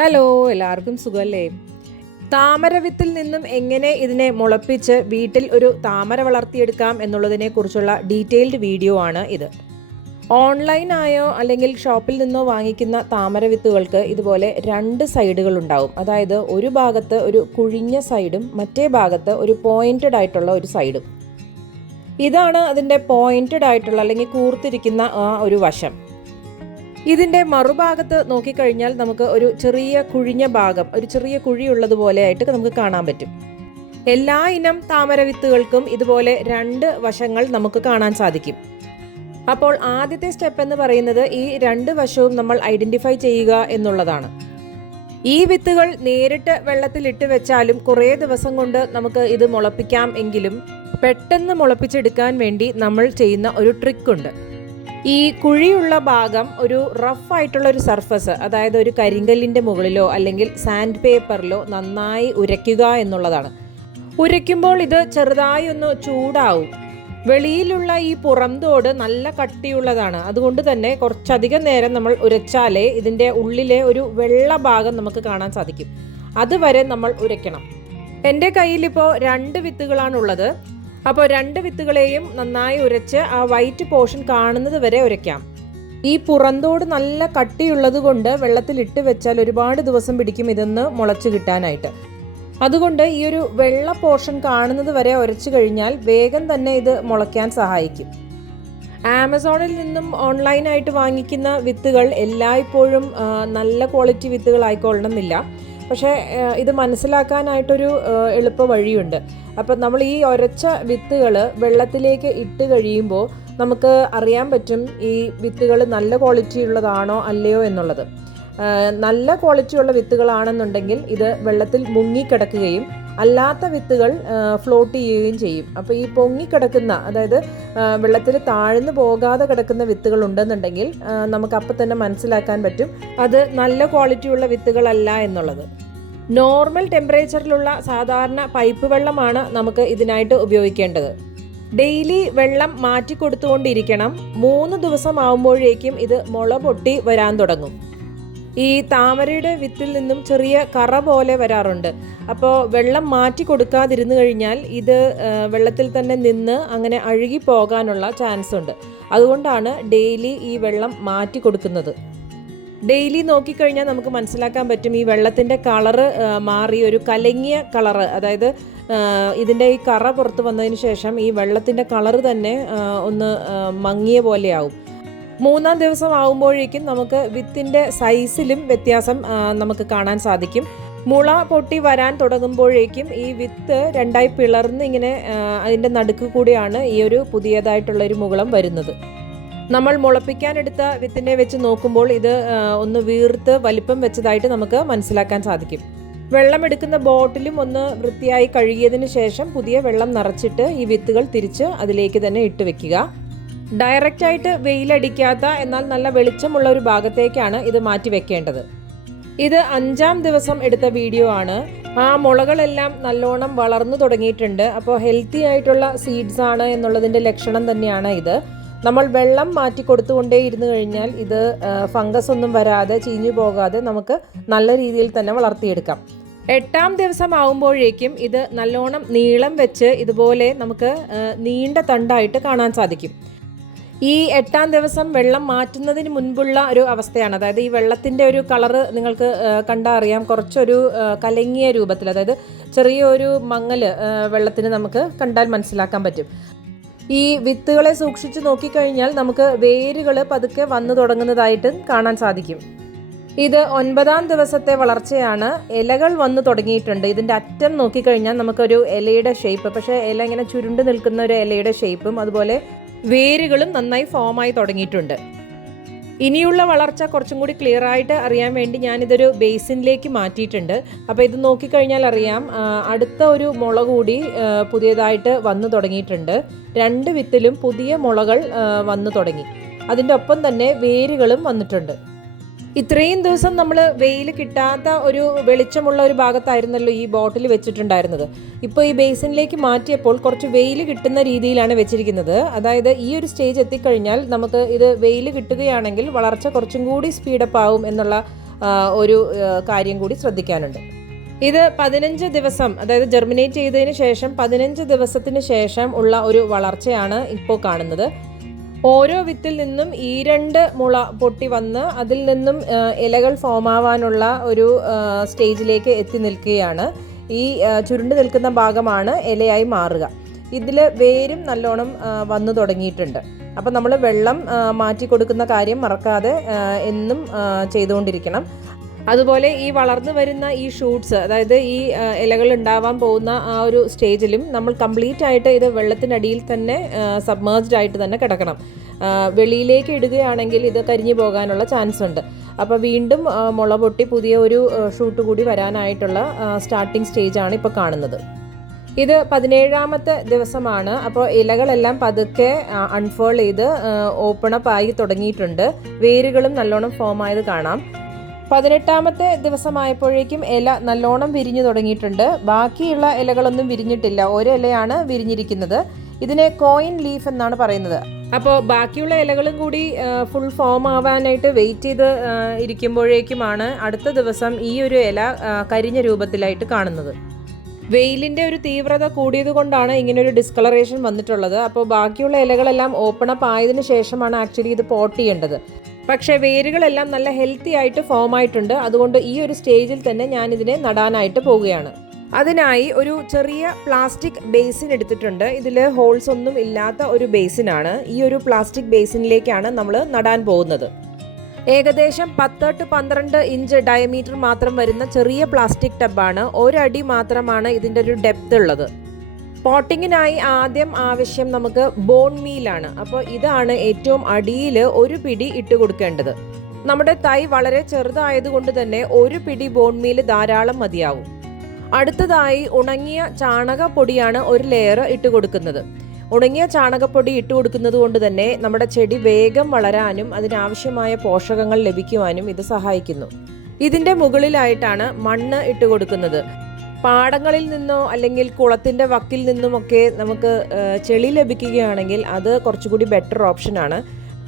Hello, എല്ലാവർക്കും സുഖമല്ലേ? താമര വിത്തിൽ നിന്നും എങ്ങനെ ഇതിനെ മുളപ്പിച്ച് വീട്ടിൽ ഒരു താമര വളർത്തിയെടുക്കാം എന്നുള്ളതിനെ കുറിച്ചുള്ള ഡീറ്റെയിൽഡ് വീഡിയോ ആണ് ഇത്. ഓൺലൈനായോ അല്ലെങ്കിൽ ഷോപ്പിൽ നിന്നോ വാങ്ങിക്കുന്ന താമര വിത്തുകൾക്ക് ഇതുപോലെ രണ്ട് സൈഡുകൾ ഉണ്ടാവും. അതായത് ഒരു ഭാഗത്ത് ഒരു കുഴിഞ്ഞ സൈഡും മറ്റേ ഭാഗത്ത് ഒരു പോയിന്റഡ് ആയിട്ടുള്ള ഒരു സൈഡും. ഇതാണ് അതിൻ്റെ പോയിന്റഡ് ആയിട്ടുള്ള അല്ലെങ്കിൽ കൂർത്തിരിക്കുന്ന ആ ഒരു വശം. ഇതിൻ്റെ മറുഭാഗത്ത് നോക്കിക്കഴിഞ്ഞാൽ നമുക്ക് ഒരു ചെറിയ കുഴിഞ്ഞ ഭാഗം, ഒരു ചെറിയ കുഴിയുള്ളതുപോലെ ആയിട്ട് നമുക്ക് കാണാൻ പറ്റും. എല്ലാ ഇനം താമര വിത്തുകൾക്കും ഇതുപോലെ രണ്ട് വശങ്ങൾ നമുക്ക് കാണാൻ സാധിക്കും. അപ്പോൾ ആദ്യത്തെ സ്റ്റെപ്പ് എന്ന് പറയുന്നത് ഈ രണ്ട് വശവും നമ്മൾ ഐഡന്റിഫൈ ചെയ്യുക എന്നുള്ളതാണ്. ഈ വിത്തുകൾ നേരിട്ട് വെള്ളത്തിലിട്ട് വെച്ചാലും കുറേ ദിവസം കൊണ്ട് നമുക്ക് ഇത് മുളപ്പിക്കാം. എങ്കിലും പെട്ടെന്ന് മുളപ്പിച്ചെടുക്കാൻ വേണ്ടി നമ്മൾ ചെയ്യുന്ന ഒരു ട്രിക്കുണ്ട്. ഈ കുഴിയുള്ള ഭാഗം ഒരു റഫ് ആയിട്ടുള്ള ഒരു സർഫസ്, അതായത് ഒരു കരിങ്കല്ലിൻ്റെ മുകളിലോ അല്ലെങ്കിൽ സാൻഡ് പേപ്പറിലോ നന്നായി ഉരയ്ക്കുക എന്നുള്ളതാണ്. ഉരയ്ക്കുമ്പോൾ ഇത് ചെറുതായി ഒന്ന് ചൂടാവും. വെളിയിലുള്ള ഈ പുറംതോട് നല്ല കട്ടിയുള്ളതാണ്. അതുകൊണ്ട് തന്നെ കുറച്ചധികം നേരം നമ്മൾ ഉരച്ചാലേ ഇതിൻ്റെ ഉള്ളിലെ ഒരു വെള്ള ഭാഗം നമുക്ക് കാണാൻ സാധിക്കും. അതുവരെ നമ്മൾ ഉരയ്ക്കണം. എൻ്റെ കയ്യിലിപ്പോൾ 2 വിത്തുകളാണുള്ളത്. അപ്പോൾ 2 വിത്തുകളെയും നന്നായി ഉരച്ച് ആ വൈറ്റ് പോർഷൻ കാണുന്നത് വരെ ഉരയ്ക്കാം. ഈ പുറന്തോട് നല്ല കട്ടിയുള്ളത് കൊണ്ട് വെള്ളത്തിലിട്ട് വെച്ചാൽ ഒരുപാട് ദിവസം പിടിക്കും ഇതൊന്ന് മുളച്ച് കിട്ടാനായിട്ട്. അതുകൊണ്ട് ഈ ഒരു വെള്ള പോർഷൻ കാണുന്നത് വരെ ഉരച്ചു കഴിഞ്ഞാൽ വേഗം തന്നെ ഇത് മുളയ്ക്കാൻ സഹായിക്കും. ആമസോണിൽ നിന്നും ഓൺലൈനായിട്ട് വാങ്ങിക്കുന്ന വിത്തുകൾ എല്ലായ്പ്പോഴും നല്ല ക്വാളിറ്റി വിത്തുകളായിക്കൊള്ളണമെന്നില്ല. പക്ഷേ ഇത് മനസ്സിലാക്കാനായിട്ടൊരു എളുപ്പ വഴിയുണ്ട്. അപ്പം നമ്മൾ ഈ ഉരച്ച വിത്തുകൾ വെള്ളത്തിലേക്ക് ഇട്ട് കഴിയുമ്പോൾ നമുക്ക് അറിയാൻ പറ്റും ഈ വിത്തുകൾ നല്ല ക്വാളിറ്റി ഉള്ളതാണോ അല്ലയോ എന്നുള്ളത്. നല്ല ക്വാളിറ്റി ഉള്ള വിത്തുകളാണെന്നുണ്ടെങ്കിൽ ഇത് വെള്ളത്തിൽ മുങ്ങിക്കിടക്കുകയും അല്ലാത്ത വിത്തുകൾ ഫ്ലോട്ട് ചെയ്യുകയും ചെയ്യും. അപ്പോൾ ഈ പൊങ്ങിക്കിടക്കുന്ന, അതായത് വെള്ളത്തിൽ താഴ്ന്നു പോകാതെ കിടക്കുന്ന വിത്തുകൾ ഉണ്ടെന്നുണ്ടെങ്കിൽ നമുക്ക് അപ്പം തന്നെ മനസ്സിലാക്കാൻ പറ്റും അത് നല്ല ക്വാളിറ്റിയുള്ള വിത്തുകളല്ല എന്നുള്ളത്. നോർമൽ ടെമ്പറേച്ചറിലുള്ള സാധാരണ പൈപ്പ് വെള്ളമാണ് നമുക്ക് ഇതിനായിട്ട് ഉപയോഗിക്കേണ്ടത്. ഡെയിലി വെള്ളം മാറ്റി കൊടുത്തുകൊണ്ടിരിക്കണം. 3 ദിവസം ആകുമ്പോഴേക്കും ഇത് മുള പൊട്ടി വരാൻ തുടങ്ങും. ഈ താമരയുടെ വിത്തിൽ നിന്നും ചെറിയ കറ പോലെ വരാറുണ്ട്. അപ്പോൾ വെള്ളം മാറ്റി കൊടുക്കാതിരുന്നു കഴിഞ്ഞാൽ ഇത് വെള്ളത്തിൽ തന്നെ നിന്ന് അങ്ങനെ അഴുകി പോകാനുള്ള ചാൻസ് ഉണ്ട്. അതുകൊണ്ടാണ് ഡെയിലി ഈ വെള്ളം മാറ്റി കൊടുക്കുന്നത്. ഡെയിലി നോക്കിക്കഴിഞ്ഞാൽ നമുക്ക് മനസ്സിലാക്കാൻ പറ്റും ഈ വെള്ളത്തിൻ്റെ കളറ് മാറി ഒരു കലങ്ങിയ കളറ്, അതായത് ഇതിൻ്റെ ഈ കറ പുറത്ത് വന്നതിന് ശേഷം ഈ വെള്ളത്തിൻ്റെ കളറ് തന്നെ ഒന്ന് മങ്ങിയ പോലെയാവും. 3-ാം ദിവസം ആകുമ്പോഴേക്കും നമുക്ക് വിത്തിൻ്റെ സൈസിലും വ്യത്യാസം നമുക്ക് കാണാൻ സാധിക്കും. മുള പൊട്ടി വരാൻ തുടങ്ങുമ്പോഴേക്കും ഈ വിത്ത് 2ആയി പിളർന്ന് ഇങ്ങനെ അതിൻ്റെ നടുക്ക് കൂടിയാണ് ഈ ഒരു പുതിയതായിട്ടുള്ളൊരു മുകുളം വരുന്നത്. നമ്മൾ മുളപ്പിക്കാനെടുത്ത വിത്തിനെ വെച്ച് നോക്കുമ്പോൾ ഇത് ഒന്ന് വീർത്ത് വലിപ്പം വെച്ചതായിട്ട് നമുക്ക് മനസ്സിലാക്കാൻ സാധിക്കും. വെള്ളം എടുക്കുന്ന ബോട്ടിലും ഒന്ന് വൃത്തിയായി കഴുകിയതിന് ശേഷം പുതിയ വെള്ളം നിറച്ചിട്ട് ഈ വിത്തുകൾ തിരിച്ച് അതിലേക്ക് തന്നെ ഇട്ട് വെക്കുക. ഡയറക്റ്റായിട്ട് വെയിലടിക്കാത്ത എന്നാൽ നല്ല വെളിച്ചമുള്ള ഒരു ഭാഗത്തേക്കാണ് ഇത് മാറ്റി വെക്കേണ്ടത്. ഇത് 5-ാം ദിവസം എടുത്ത വീഡിയോ ആണ്. ആ മുളകളെല്ലാം നല്ലോണം വളർന്നു തുടങ്ങിയിട്ടുണ്ട്. അപ്പോൾ ഹെൽത്തി ആയിട്ടുള്ള സീഡ്സ് ആണ് എന്നുള്ളതിൻ്റെ ലക്ഷണം തന്നെയാണ് ഇത്. നമ്മൾ വെള്ളം മാറ്റി കൊടുത്തുകൊണ്ടേ ഇരുന്ന് കഴിഞ്ഞാൽ ഇത് ഫംഗസ് ഒന്നും വരാതെ ചീഞ്ഞു പോകാതെ നമുക്ക് നല്ല രീതിയിൽ തന്നെ വളർത്തിയെടുക്കാം. 8-ാം ദിവസം ആകുമ്പോഴേക്കും ഇത് നല്ലോണം നീളം വെച്ച് ഇതുപോലെ നമുക്ക് നീണ്ട തണ്ടായിട്ട് കാണാൻ സാധിക്കും. ഈ 8-ാം ദിവസം വെള്ളം മാറ്റുന്നതിന് മുൻപുള്ള ഒരു അവസ്ഥയാണ്. അതായത് ഈ വെള്ളത്തിൻ്റെ ഒരു കളറ് നിങ്ങൾക്ക് കണ്ടാൽ അറിയാം, കുറച്ചൊരു കലങ്ങിയ രൂപത്തിൽ, അതായത് ചെറിയൊരു മങ്ങൽ വെള്ളത്തിന് നമുക്ക് കണ്ടാൽ മനസ്സിലാക്കാൻ പറ്റും. ഈ വിത്തുകളെ സൂക്ഷിച്ച് നോക്കിക്കഴിഞ്ഞാൽ നമുക്ക് വേരുകൾ പതുക്കെ വന്നു തുടങ്ങുന്നതായിട്ട് കാണാൻ സാധിക്കും. ഇത് 9-ാം ദിവസത്തെ വളർച്ചയാണ്. ഇലകൾ വന്നു തുടങ്ങിയിട്ടുണ്ട്. ഇതിൻ്റെ അറ്റം നോക്കിക്കഴിഞ്ഞാൽ നമുക്കൊരു ഇലയുടെ ഷേപ്പ്, പക്ഷേ ഇല ഇങ്ങനെ ചുരുണ്ട് നിൽക്കുന്ന ഒരു ഇലയുടെ ഷേപ്പും അതുപോലെ വേരുകളും നന്നായി ഫോമായി തുടങ്ങിയിട്ടുണ്ട്. ഇനിയുള്ള വളർച്ച കുറച്ചും കൂടി ക്ലിയർ ആയിട്ട് അറിയാൻ വേണ്ടി ഞാനിതൊരു ബേസിനിലേക്ക് മാറ്റിയിട്ടുണ്ട്. അപ്പോൾ ഇത് നോക്കിക്കഴിഞ്ഞാൽ അറിയാം അടുത്ത ഒരു മുള കൂടി പുതിയതായിട്ട് വന്നു തുടങ്ങിയിട്ടുണ്ട്. 2 വിത്തിലും പുതിയ മുളകൾ വന്നു തുടങ്ങി. അതിൻ്റെ ഒപ്പം തന്നെ വേരുകളും വന്നിട്ടുണ്ട്. ഇത്രയും ദിവസം നമ്മൾ വെയിൽ കിട്ടാത്ത ഒരു വെളിച്ചമുള്ള ഒരു ഭാഗത്തായിരുന്നല്ലോ ഈ ബോട്ടിൽ വെച്ചിട്ടുണ്ടായിരുന്നത്. ഇപ്പോൾ ഈ ബേസിനിലേക്ക് മാറ്റിയപ്പോൾ കുറച്ച് വെയിൽ കിട്ടുന്ന രീതിയിലാണ് വെച്ചിരിക്കുന്നത്. അതായത് ഈ ഒരു സ്റ്റേജ് എത്തിക്കഴിഞ്ഞാൽ നമുക്ക് ഇത് വെയിൽ കിട്ടുകയാണെങ്കിൽ വളർച്ച കുറച്ചും കൂടി സ്പീഡപ്പ് ആവും എന്നുള്ള ഒരു കാര്യം കൂടി ശ്രദ്ധിക്കാനുണ്ട്. ഇത് 15 ദിവസം, അതായത് ജെർമിനേറ്റ് ചെയ്തതിന് ശേഷം 15 ദിവസത്തിന് ശേഷം ഉള്ള ഒരു വളർച്ചയാണ് ഇപ്പോൾ കാണുന്നത്. ഓരോ വിത്തിൽ നിന്നും ഈ 2 മുള പൊട്ടി വന്ന് അതിൽ നിന്നും ഇലകൾ ഫോം ആവാനുള്ള ഒരു സ്റ്റേജിലേക്ക് എത്തി നിൽക്കുകയാണ്. ഈ ചുരുണ്ട് നിൽക്കുന്ന ഭാഗമാണ് ഇലയായി മാറുക. ഇതിൽ വേരും നല്ലോണം വന്നു തുടങ്ങിയിട്ടുണ്ട്. അപ്പം നമ്മൾ വെള്ളം മാറ്റി കൊടുക്കുന്ന കാര്യം മറക്കാതെ എന്നും ചെയ്തുകൊണ്ടിരിക്കണം. അതുപോലെ ഈ വളർന്നു വരുന്ന ഈ ഷൂട്ട്സ്, അതായത് ഈ ഇലകൾ ഉണ്ടാവാൻ പോകുന്ന ആ ഒരു സ്റ്റേജിലും നമ്മൾ കംപ്ലീറ്റ് ആയിട്ട് ഇത് വെള്ളത്തിനടിയിൽ തന്നെ സബ്മേർജ്ഡ് ആയിട്ട് തന്നെ കിടക്കണം. വെളിയിലേക്ക് ഇടുകയാണെങ്കിൽ ഇത് കരിഞ്ഞു പോകാനുള്ള ചാൻസ് ഉണ്ട്. അപ്പോൾ വീണ്ടും മുള പൊട്ടി പുതിയ ഒരു ഷൂട്ട് കൂടി വരാനായിട്ടുള്ള സ്റ്റാർട്ടിംഗ് സ്റ്റേജാണ് ഇപ്പോൾ കാണുന്നത്. ഇത് 17ാമത്തെ ദിവസമാണ്. അപ്പോൾ ഇലകളെല്ലാം പതുക്കെ അൺഫോൾ ചെയ്ത് ഓപ്പൺ അപ്പ് ആയി തുടങ്ങിയിട്ടുണ്ട്. വേരുകളും നല്ലോണം ഫോം ആയത് കാണാം. 18ാമത്തെ ദിവസമായപ്പോഴേക്കും ഇല നല്ലോണം വിരിഞ്ഞു തുടങ്ങിയിട്ടുണ്ട്. ബാക്കിയുള്ള ഇലകളൊന്നും വിരിഞ്ഞിട്ടില്ല, ഒരു ഇലയാണ് വിരിഞ്ഞിരിക്കുന്നത്. ഇതിനെ കോയിൻ ലീഫ് എന്നാണ് പറയുന്നത്. അപ്പോൾ ബാക്കിയുള്ള ഇലകളും കൂടി ഫുൾ ഫോം ആവാനായിട്ട് വെയിറ്റ് ചെയ്ത് ഇരിക്കുമ്പോഴേക്കുമാണ് അടുത്ത ദിവസം ഈ ഒരു ഇല കരിഞ്ഞ രൂപത്തിലായിട്ട് കാണുന്നത്. വെയിലിൻ്റെ ഒരു തീവ്രത കൂടിയത് കൊണ്ടാണ് ഇങ്ങനൊരു ഡിസ്കളറേഷൻ വന്നിട്ടുള്ളത്. അപ്പോൾ ബാക്കിയുള്ള ഇലകളെല്ലാം ഓപ്പൺ അപ്പ് ആയതിനു ശേഷമാണ് ആക്ച്വലി ഇത് പോട്ട് ചെയ്യേണ്ടത്. പക്ഷേ വേരുകളെല്ലാം നല്ല ഹെൽത്തി ആയിട്ട് ഫോം ആയിട്ടുണ്ട്. അതുകൊണ്ട് ഈ ഒരു സ്റ്റേജിൽ തന്നെ ഞാനിതിനെ നടാനായിട്ട് പോവുകയാണ്. അതിനായി ഒരു ചെറിയ പ്ലാസ്റ്റിക് ബേസിൻ എടുത്തിട്ടുണ്ട്. ഇതിൽ ഹോൾസ് ഒന്നും ഇല്ലാത്ത ഒരു ബേസിനാണ്. ഈ ഒരു പ്ലാസ്റ്റിക് ബേസിനിലേക്കാണ് നമ്മൾ നടാൻ പോകുന്നത്. ഏകദേശം 10 to 12 ഇഞ്ച് ഡയമീറ്റർ മാത്രം വരുന്ന ചെറിയ പ്ലാസ്റ്റിക് ടബാണ്. 1 അടി മാത്രമാണ് ഇതിൻ്റെ ഒരു ഡെപ്ത് ഉള്ളത്. പോട്ടിങ്ങിനായി ആദ്യം ആവശ്യം നമുക്ക് ബോൺ മീലാണ്. അപ്പോൾ ഇതാണ് ഏറ്റവും അടിയിൽ 1 പിടി ഇട്ട് കൊടുക്കേണ്ടത്. നമ്മുടെ തൈ വളരെ ചെറുതായതുകൊണ്ട് തന്നെ 1 പിടി ബോൺ മീൽ ധാരാളം മതിയാവും. അടുത്തതായി ഉണങ്ങിയ ചാണകപ്പൊടിയാണ് ഒരു ലെയർ ഇട്ട് കൊടുക്കുന്നത്. ഉണങ്ങിയ ചാണകപ്പൊടി ഇട്ട് കൊടുക്കുന്നത് കൊണ്ട് തന്നെ നമ്മുടെ ചെടി വേഗം വളരാനും അതിനാവശ്യമായ പോഷകങ്ങൾ ലഭിക്കുവാനും ഇത് സഹായിക്കുന്നു. ഇതിൻ്റെ മുകളിലായിട്ടാണ് മണ്ണ് ഇട്ട് കൊടുക്കുന്നത്. പാടങ്ങളിൽ നിന്നോ അല്ലെങ്കിൽ കുളത്തിൻ്റെ വക്കിൽ നിന്നുമൊക്കെ നമുക്ക് ചെളി ലഭിക്കുകയാണെങ്കിൽ അത് കുറച്ചുകൂടി ബെറ്റർ ഓപ്ഷനാണ്.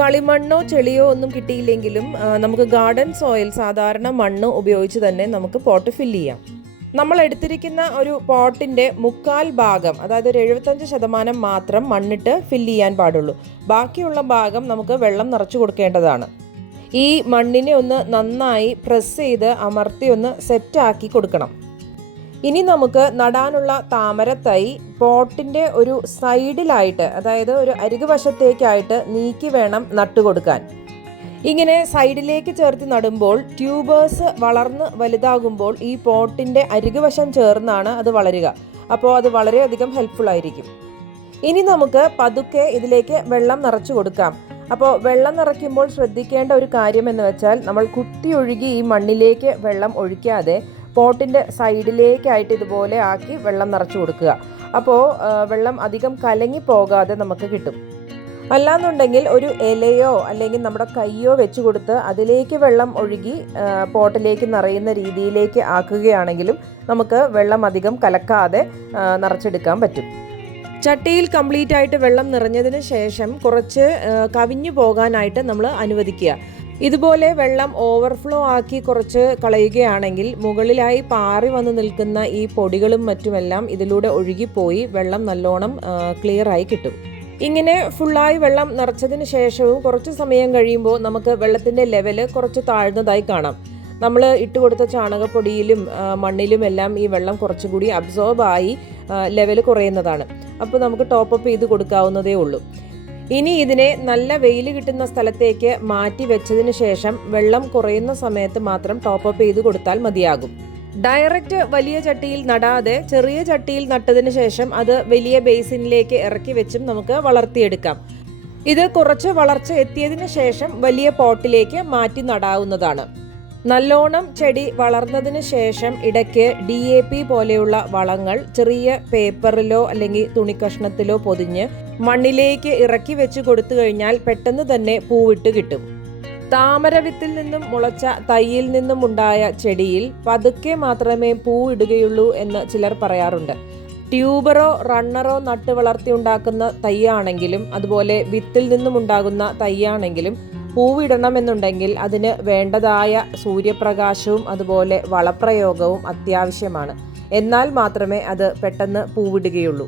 കളിമണ്ണോ ചെളിയോ ഒന്നും കിട്ടിയില്ലെങ്കിലും നമുക്ക് ഗാർഡൻ സോയിൽ, സാധാരണ മണ്ണ് ഉപയോഗിച്ച് തന്നെ നമുക്ക് പോട്ട് ഫില്ല് ചെയ്യാം. നമ്മൾ എടുത്തിരിക്കുന്ന ഒരു പോട്ടിൻ്റെ 1/4 ഭാഗം, അതായത് ഒരു 75% മാത്രം മണ്ണിട്ട് ഫില്ല് ചെയ്യാൻ പാടുള്ളൂ. ബാക്കിയുള്ള ഭാഗം നമുക്ക് വെള്ളം നിറച്ചു കൊടുക്കേണ്ടതാണ്. ഈ മണ്ണിനെ ഒന്ന് നന്നായി പ്രസ് ചെയ്ത് അമർത്തി ഒന്ന് സെറ്റാക്കി കൊടുക്കണം. ഇനി നമുക്ക് നടാനുള്ള താമര തൈ പോട്ടിൻ്റെ ഒരു സൈഡിലായിട്ട്, അതായത് ഒരു അരികുവശത്തേക്കായിട്ട് നീക്കി വേണം നട്ടുകൊടുക്കാൻ. ഇങ്ങനെ സൈഡിലേക്ക് ചേർത്ത് നടുമ്പോൾ ട്യൂബേഴ്സ് വളർന്ന് വലുതാകുമ്പോൾ ഈ പോട്ടിൻ്റെ അരികുവശം ചേർന്നാണ് അത് വളരുക. അപ്പോൾ അത് വളരെയധികം ഹെൽപ്ഫുൾ ആയിരിക്കും. ഇനി നമുക്ക് പതുക്കെ ഇതിലേക്ക് വെള്ളം നിറച്ചു കൊടുക്കാം. അപ്പോൾ വെള്ളം നിറയ്ക്കുമ്പോൾ ശ്രദ്ധിക്കേണ്ട ഒരു കാര്യം എന്ന് വെച്ചാൽ, നമ്മൾ കുത്തിയൊഴുകി ഈ മണ്ണിലേക്ക് വെള്ളം ഒഴിക്കാതെ പോട്ടിൻ്റെ സൈഡിലേക്കായിട്ട് ഇതുപോലെ ആക്കി വെള്ളം നിറച്ചു കൊടുക്കുക. അപ്പോൾ വെള്ളം അധികം കലങ്ങി പോകാതെ നമുക്ക് കിട്ടും. അല്ലാന്നുണ്ടെങ്കിൽ ഒരു ഇലയോ അല്ലെങ്കിൽ നമ്മുടെ കയ്യോ വെച്ച് കൊടുത്ത് അതിലേക്ക് വെള്ളം ഒഴുകി പോട്ടിലേക്ക് നിറയുന്ന രീതിയിലേക്ക് ആക്കുകയാണെങ്കിലും നമുക്ക് വെള്ളം അധികം കലക്കാതെ നിറച്ചെടുക്കാൻ പറ്റും. ചട്ടിയിൽ കംപ്ലീറ്റ് ആയിട്ട് വെള്ളം നിറഞ്ഞതിന് ശേഷം കുറച്ച് കവിഞ്ഞു പോകാനായിട്ട് നമ്മൾ അനുവദിക്കുക. ഇതുപോലെ വെള്ളം ഓവർഫ്ലോ ആക്കി കുറച്ച് കളയുകയാണെങ്കിൽ മുകളിലായി പാറി വന്ന് നിൽക്കുന്ന ഈ പൊടികളും മറ്റുമെല്ലാം ഇതിലൂടെ ഒഴുകിപ്പോയി വെള്ളം നല്ലോണം ക്ലിയർ ആയി കിട്ടും. ഇങ്ങനെ ഫുള്ളായി വെള്ളം നിറച്ചതിന് ശേഷവും കുറച്ച് സമയം കഴിയുമ്പോൾ നമുക്ക് വെള്ളത്തിൻ്റെ ലെവല് കുറച്ച് താഴ്ന്നതായി കാണാം. നമ്മൾ ഇട്ടുകൊടുത്ത ചാണകപ്പൊടിയിലും മണ്ണിലും എല്ലാം ഈ വെള്ളം കുറച്ചുകൂടി അബ്സോർബായി ലെവൽ കുറയുന്നതാണ്. അപ്പോൾ നമുക്ക് ടോപ്പപ്പ് ചെയ്ത് കൊടുക്കാവുന്നതേ ഉള്ളൂ. ഇനി ഇതിനെ നല്ല വെയിൽ കിട്ടുന്ന സ്ഥലത്തേക്ക് മാറ്റി വെച്ചതിന് ശേഷം വെള്ളം കുറയുന്ന സമയത്ത് മാത്രം ടോപ്പപ്പ് ചെയ്ത് കൊടുത്താൽ മതിയാകും. ഡയറക്റ്റ് വലിയ ചട്ടിയിൽ നടാതെ ചെറിയ ചട്ടിയിൽ നട്ടതിന് ശേഷം അത് വലിയ ബേസിനിലേക്ക് ഇറക്കി വെച്ചും നമുക്ക് വളർത്തിയെടുക്കാം. ഇത് കുറച്ച് വളർച്ച എത്തിയതിന് ശേഷം വലിയ പോട്ടിലേക്ക് മാറ്റി നടാവുന്നതാണ്. നല്ലോണം ചെടി വളർന്നതിന് ശേഷം ഇടയ്ക്ക് DAP പോലെയുള്ള വളങ്ങൾ ചെറിയ പേപ്പറിലോ അല്ലെങ്കിൽ തുണിക്കഷ്ണത്തിലോ പൊതിഞ്ഞ് മണ്ണിലേക്ക് ഇറക്കി വെച്ച് കൊടുത്തു കഴിഞ്ഞാൽ പെട്ടെന്ന് തന്നെ പൂവിട്ട് കിട്ടും. താമരവിത്തിൽ നിന്നും മുളച്ച തൈയിൽ നിന്നും ഉണ്ടായ ചെടിയിൽ പതുക്കെ മാത്രമേ പൂ ഇടുകയുള്ളൂ എന്ന് ചിലർ പറയാറുണ്ട്. ട്യൂബറോ റണ്ണറോ നട്ട് വളർത്തി ഉണ്ടാക്കുന്ന തൈയാണെങ്കിലും അതുപോലെ വിത്തിൽ നിന്നും ഉണ്ടാകുന്ന തൈയാണെങ്കിലും പൂവിടണമെന്നുണ്ടെങ്കിൽ അതിന് വേണ്ടതായ സൂര്യപ്രകാശവും അതുപോലെ വളപ്രയോഗവും അത്യാവശ്യമാണ്. എന്നാൽ മാത്രമേ അത് പെട്ടെന്ന് പൂവിടുകയുള്ളൂ.